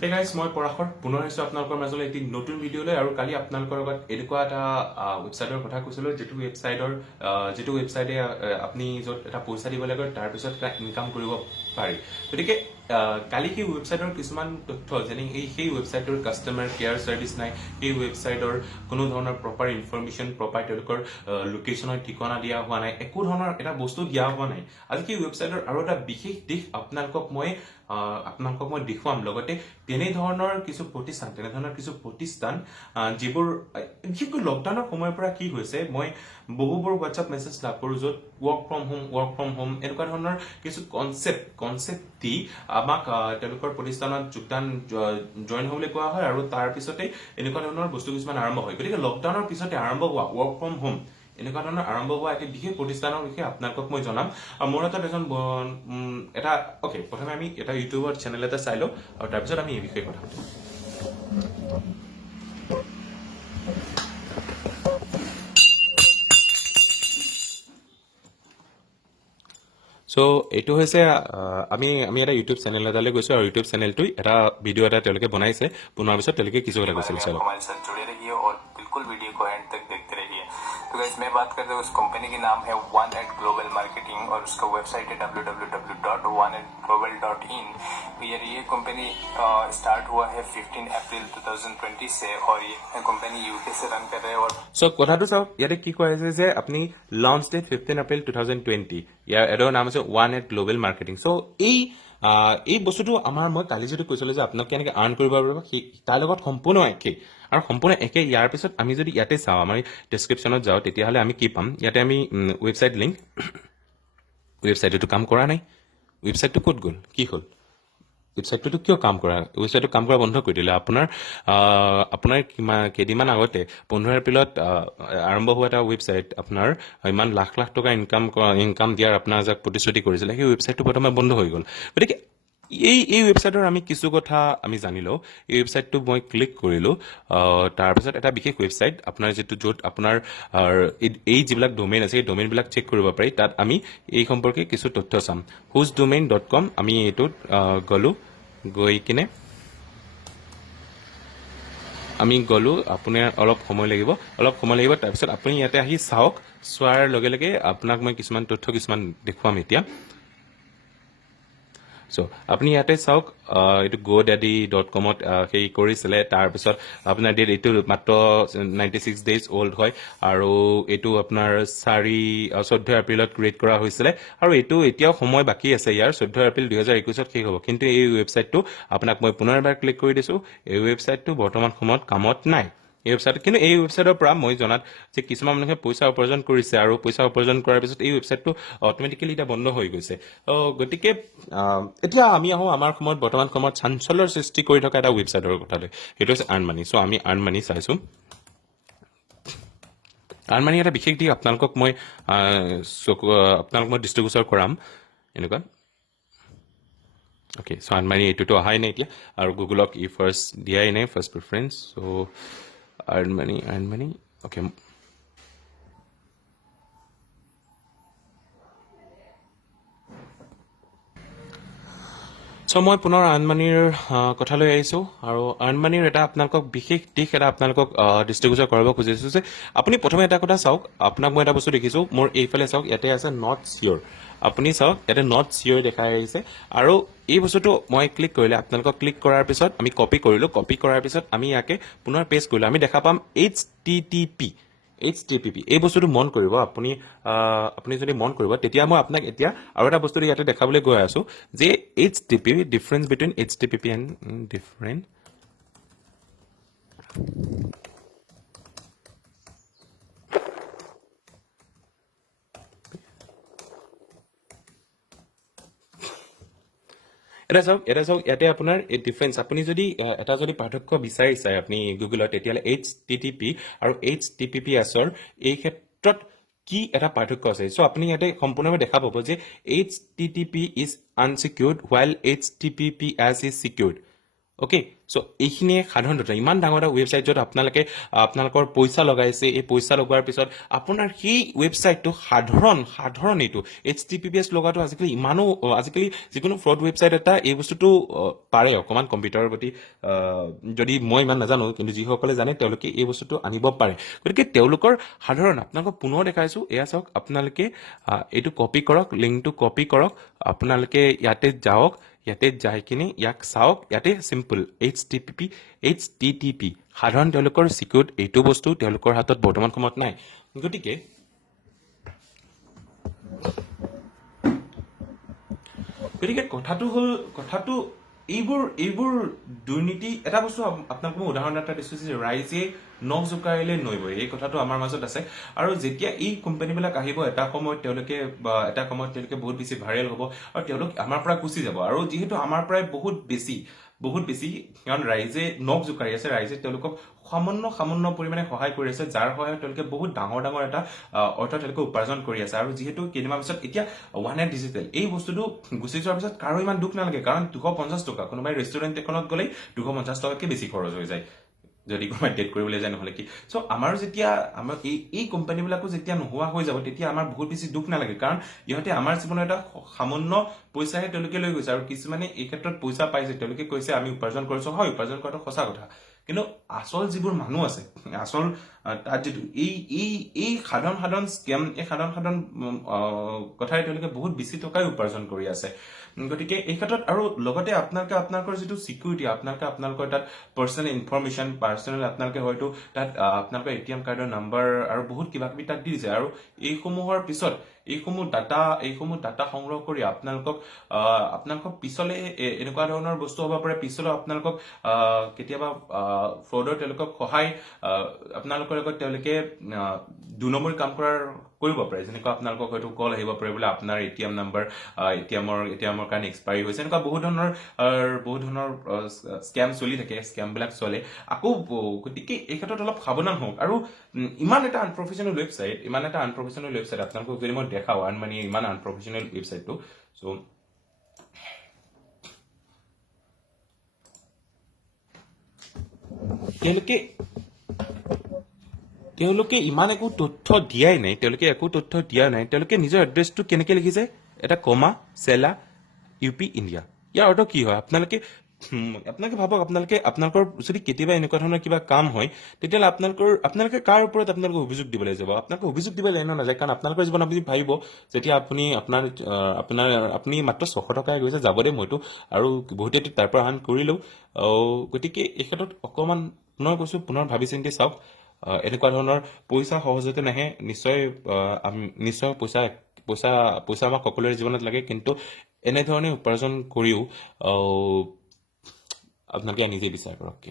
Hey guys, মই পৰাশৰ পুনৰ আহিছো আপোনালোকৰ মাজলৈ এটি নতুন ভিডিঅ'লৈ আৰু কালি আপোনালোকৰ লগত এনেকুৱা এটা ৱেবছাইটৰ কথা কৈছিলো যিটো ৱেবছাইটে আপুনি য'ত এটা পইচা দিব লাগে তাৰ পিছত এটা ইনকাম কৰিব পাৰি গতিকে কালি সেই ৱেবছাইটৰ কিছুমান তথ্য যেনে সেই ৱেবছাইটৰ কাষ্টমাৰ কেয়াৰ ছাৰ্ভিচ নাই সেই ৱেবছাইটৰ কোনো ধৰণৰ প্ৰপাৰ ইনফৰমেশ্যন প্ৰপাৰ তেওঁলোকৰ লোকেশ্যনৰ ঠিকনা দিয়া হোৱা নাই একো ধৰণৰ এটা বস্তু দিয়া হোৱা নাই আজি সেই ৱেবছাইটৰ আৰু এটা বিশেষ দিশ আপোনালোকক মই দেখুৱাম লগতে তেনেধৰণৰ কিছু প্ৰতিষ্ঠান যিবোৰ বিশেষকৈ লকডাউনৰ সময়ৰ পৰা কি হৈছে মই বহুবোৰ হোৱাটছআপ মেছেজ লাভ কৰোঁ য'ত ৱৰ্ক ফ্ৰম হোম এনেকুৱা ধৰণৰ কিছু কনচেপ্ট দি আমাক তেওঁলোকৰ প্ৰতিষ্ঠানত জইন হ'বলৈ কোৱা হয় আৰু তাৰ পিছতে এনেকুৱা ধৰণৰ বস্তু কিছুমান আৰম্ভ হয় গতিকে লকডাউনৰ পিছতে আৰম্ভ হোৱা ৱৰ্ক ফ্ৰম হোম এনেকুৱা ধৰণৰ আৰম্ভ হোৱা এটি বিশেষ প্ৰতিষ্ঠানৰ বিষয়ে আপোনালোকক মই জনাম আৰু মোৰ হাতত প্ৰথমে আমি এটা ইউটিউবৰ চেনেল এটা চাই লওঁ আৰু তাৰপিছত আমি এই বিষয়ে কথা পাতিম সো এইটো হৈছে আমি এটা ইউটিউব চেনেল এটালৈ গৈছো আৰু ইউটিউব চেনেলটো এটা ভিডিঅ' এটা তেওঁলোকে বনাইছে বনোৱাৰ পিছত তেওঁলোকে কিছু কথা কৈছিল চলো हमारे साथ जुड़े रहिए और बिल्कुल वीडियो को एंड तक देखते रहिए। तो गाइस मैं बात करता हूँ उस कंपनी के नाम है वन एट ग्लोबल मार्केटिंग और उसका वेबसाइट है www.oneatglobal.in। यार ये कंपनी स्टार्ट हुआ है 15 अप्रैल 2020 से और ये कंपनी यूके से रन कर रहे हैं और সো কথাটো চাওক ইয়াতে কি কোৱা হৈছে যে আপুনি লঞ্চ ডেট 15 এপ্ৰিল 2020 ইয়াৰ এডৰ নাম আছে one at global marketing so এই বস্তুটো মই কালি যিটো কৈছিলোঁ যে আপোনাক কেনেকৈ আৰ্ণ কৰিব পাৰিব তাৰ লগত সম্পূৰ্ণ একেই আৰু সম্পূৰ্ণ একে ইয়াৰ পিছত আমি যদি ইয়াতে চাওঁ আমাৰ ডেছক্ৰিপশ্যনত যাওঁ তেতিয়াহ'লে আমি কি পাম ইয়াতে আমি ৱেবছাইট লিংক ৱেবছাইটটো কাম কৰা নাই ৱেবছাইটটো ক'ত গ'ল কি হ'ল ৱেবছাইটটো কিয় ৱেবছাইটটো কাম কৰা বন্ধ কৰি দিলে আপোনাৰ কেইদিনমান আগতে 15 এপ্ৰিলত আৰম্ভ হোৱা এটা ৱেবছাইট আপোনাৰ ইমান লাখ টকা ইনকাম দিয়াৰ আপোনাৰ যাক প্ৰতিশ্ৰুতি কৰিছিলে সেই ৱেবছাইটটো বৰ্তমান বন্ধ হৈ গ'ল গতিকে এই ৱেবছাইটৰ আমি কিছু কথা আমি জানি লওঁ এই ৱেবছাইটটো মই ক্লিক কৰিলোঁ তাৰপিছত এটা বিশেষ ৱেবছাইট আপোনাৰ য'ত আপোনাৰ এই যিবিলাক ডমেইন আছে সেই ডমেইনবিলাক চেক কৰিব পাৰি তাত আমি এই সম্পৰ্কে কিছু তথ্য চাম whosdomain.com আমি এইটোত গ'লোঁ গৈ কিনে আপোনাৰ অলপ সময় লাগিব তাৰপিছত আপুনি ইয়াতে আহি চাওক চোৱাৰ লগে লগে আপোনাক মই কিছুমান দেখুৱাম এতিয়া সো আপুনি ইয়াতে চাওক এইটো godaddy.com-ত সেই কৰিছিলে তাৰপিছত আপোনাৰ এইটো মাত্ৰ 96 ডেজ অল্ড হয় আৰু এইটো আপোনাৰ 14 এপ্ৰিলত ক্ৰিয়েট কৰা হৈছিলে আৰু এইটো এতিয়াও সময় বাকী আছে ইয়াৰ 14 এপ্ৰিল 2021ত শেষ হ'ব কিন্তু এই ৱেবছাইটটো আপোনাক মই পুনৰ এবাৰ ক্লিক কৰি দিছোঁ এই ৱেবছাইটটো বৰ্তমান সময়ত কামত নাই কিন্তু এই ৱেবছাইটৰ পৰা মই জনাত যে কিছুমান মানুহে পইচা উপাৰ্জন কৰিছে আৰু পইচা উপাৰ্জন কৰাৰ পিছত এই ৱেবছাইটটো অট'মেটিকেলি এতিয়া বন্ধ হৈ গৈছে গতিকে এতিয়া আমি আহোঁ আমাৰ বৰ্তমান সময়ত চাঞ্চলৰ সৃষ্টি কৰি থকা এটা ৱেবছাইটৰ কথালৈ সেইটো হৈছে আৰ্ণ মানি চ' আমি আৰ্ণ মানি চাইছোঁ আৰ্ণ মানি এটা বিশেষ দিশ আপোনালোকক মই দৃষ্টিগোচৰ কৰাম এনেকুৱা অ'কে চ' আৰ্ণ মানি এইটোতো অহাই নাই এতিয়া আৰু গুগলক ফাৰ্ষ্ট দিয়াই নাই ফাৰ্ষ্ট প্ৰিফাৰেঞ্চ চ' earn money okay চ' মই পুনৰ আৰ্ণ মানিৰ কথালৈ আহিছোঁ আৰু আৰ্ণ মানিৰ এটা আপোনালোকক বিশেষ দিশ এটা আপোনালোকক দৃষ্টিগোচৰ কৰাব খুজিছোঁ যে আপুনি প্ৰথমে এটা কথা চাওক আপোনাক মই এটা বস্তু দেখিছোঁ মোৰ এইফালে চাওক ইয়াতে আছে নট চিয়'ৰ আপুনি চাওক ইয়াতে নট চিয়'ৰ দেখাই আহিছে আৰু এই বস্তুটো মই ক্লিক কৰিলে আপোনালোকক ক্লিক কৰাৰ পিছত আমি কপি কৰাৰ পিছত আমি ইয়াকে পুনৰ পেষ্ট কৰিলোঁ আমি দেখা পাম HTTP এই বস্তুটো মন কৰিব আপুনি যদি মন কৰিব তেতিয়া মই আপোনাক এতিয়া আৰু এটা বস্তু ইয়াতে দেখাবলৈ গৈ আছোঁ যে HTTP difference between HTTP and different এটা চাওক ইয়াতে আপোনাৰ এই ডিফাৰেঞ্চ আপুনি যদি এটা পাৰ্থক্য বিচাৰি চায় আপুনি গুগলত তেতিয়াহ'লে HTTP আৰু HTTPSৰ এই ক্ষেত্ৰত কি এটা পাৰ্থক্য আছে চ' আপুনি ইয়াতে সম্পূৰ্ণভাৱে দেখা পাব যে HTTP is unsecured while HTTPS is secured okay চ' এইখিনিয়ে সাধাৰণতে ইমান ডাঙৰ এটা ৱেবছাইট য'ত আপোনালোকৰ পইচা লগাইছে, এই পইচা লগোৱাৰ পিছত আপোনাৰ সেই ৱেবছাইটটো সাধাৰণ এইটো HTTPS লগোৱাটো আজিকালি যিকোনো ফ্ৰড ৱেবছাইট এটা এই বস্তুটো পাৰে অকণমান কম্পিউটাৰৰ প্ৰতি, যদি মই ইমান নাজানো, কিন্তু যিসকলে জানে তেওঁলোকে এই বস্তুটো আনিব পাৰে। গতিকে তেওঁলোকৰ আপোনালোকক পুনৰ দেখাইছোঁ, এয়া চাওক, আপোনালোকে এইটো কপি কৰক, লিংকটো কপি কৰক, আপোনালোকে ইয়াতে যাওক, ইয়াতে যাই কিনে ইয়াক চাওক, ইয়াতে চিম্পল HTTP সাধাৰণ তেওঁলোকৰ চিকিউৰ এইটো বস্তু তেওঁলোকৰ হাতত বৰ্তমান সময়ত নাই। গতিকে কথাটো এইবোৰ দুৰ্নীতি। এটা বস্তু আপোনালোকক মই উদাহৰণ এটা দিছোঁ যে ৰাইজে নখ জোকাৰিলে নৈ বয়, এই কথাটো আমাৰ মাজত আছে। আৰু যেতিয়া এই কোম্পানীবিলাক আহিব এটা সময়ত তেওঁলোকে বহুত বেছি ভাইৰেল হ'ব আৰু তেওঁলোক আমাৰ পৰা গুচি যাব। আৰু যিহেতু আমাৰ পৰাই বহুত বেছি কাৰণ ৰাইজে নখ জোকাৰি আছে, ৰাইজে তেওঁলোকক সামান্য পৰিমাণে সহায় কৰি আছে, যাৰ সহায়ত তেওঁলোকে বহুত ডাঙৰ এটা অৰ্থ তেওঁলোকে উপাৰ্জন কৰি আছে। আৰু যিহেতু কেইদিনমান পিছত এতিয়া ওৱান এণ্ড ডিজিটেল এই বস্তুটো গুচি যোৱাৰ পিছত কাৰো ইমান দুখ নালাগে, কাৰণ 250 টকা কোনোবাই ৰেষ্টুৰেণ্ট এখনত গ'লেই 250 টকাতকৈ বেছি খৰচ হৈ যায় যদি কোনোবাই ডেট কৰিবলৈ যায়, নহ'লে কি। চ' আমাৰ এই কোম্পানীবিলাকো যেতিয়া নোহোৱা হৈ যাব, তেতিয়া আমাৰ বহুত বেছি দুখ নালাগে, কাৰণ ইহঁতে আমাৰ জীৱনৰ এটা সামান্য পইচাহে তেওঁলোকে লৈ গৈছে। আৰু কিছুমানে এই ক্ষেত্ৰত পইচা পাইছে, তেওঁলোকে কৈছে আমি উপাৰ্জন কৰিছো, হয় উপাৰ্জন কৰাটো সঁচা কথা, কিন্তু আচল যিবোৰ মানুহ আছে, তাত যিটো এই সাধাৰণ স্কেম, এই সাধাৰণ কথাৰে তেওঁলোকে বহুত বেছি টকাই উপাৰ্জন কৰি আছে। গতিকে এই ক্ষেত্ৰত আৰু লগতে আপোনালোকৰ যিটো চিকিউৰিটি, আপোনালোকৰ তাত পাৰ্চনেল ইনফৰমেশ্যন, আপোনালোকে হয়তো তাত আপোনালোকৰ ATM কাৰ্ডৰ নাম্বাৰ আৰু বহুত কিবা কিবি তাত দি দিছে। আৰু এইসমূহ ডাটা সংগ্ৰহ কৰি আপোনালোকক পিছলে এনেকুৱা ধৰণৰ বস্তু হ'ব পাৰে, পিছলৈ আপোনালোকক কেতিয়াবা ফ্ৰডৰ তেওঁলোকক সহায় আপোনালোকৰ লগত তেওঁলোকে 2 নম্বৰী কাম কৰিব পাৰে। যেনেকুৱা আপোনালোকক হয়তো কল আহিব পাৰে, বোলে আপোনাৰ ATM নাম্বাৰ এটিএমৰ কাৰণে এক্সপায়াৰী হৈছে, এনেকুৱা বহুত ধৰণৰ স্কেম চলি থাকে, স্কেমবিলাক চলে আকৌ। গতিকে এই ক্ষেত্ৰত অলপ সাৱধান হওক। আৰু ইমান এটা আনপ্ৰফেচনেল ৱেবছাইট আপোনালোকক যদি মই দেখাওঁ, ইমান আনপ্ৰফেচনেল ৱেবছাইটটো, চ' তেওঁলোকে ইমান একো তথ্য দিয়াই নাই, তেওঁলোকে নিজৰ এড্ৰেছটো কেনেকে লিখিছে, এটা কমা চেলা UP ইণ্ডিয়া। ইয়াৰ অৰ্থ কি হয় আপোনালোকে ভাবক, আপোনালোকৰ যদি কেতিয়াবা এনেকুৱা ধৰণৰ কিবা কাম হয়, তেতিয়াহ'লে আপোনালোকে কাৰ ওপৰত অভিযোগ দিবলৈ যাব? আপোনালোকে অভিযোগ দিবলৈ নাযায়, কাৰণ আপোনালোকৰ জীৱন আপুনি ভাবিব, যেতিয়া আপুনি মাত্ৰ 600 টকাই গৈছে, যাব দে মইতো আৰু বহুতে তাৰ পৰা আৰ্ণ কৰিলেও। গতিকে এই ক্ষেত্ৰত অকণমান পুনৰ ভাবি চিন্তি চাওক। এনেকুৱা ধৰণৰ পইচা সহজতে নাহে, নিশ্চয় পইচা আমাক সকলোৰে জীৱনত লাগে, কিন্তু এনেধৰণে উপাৰ্জন কৰিও আপোনালোকে নিজে বিচাৰ কৰক।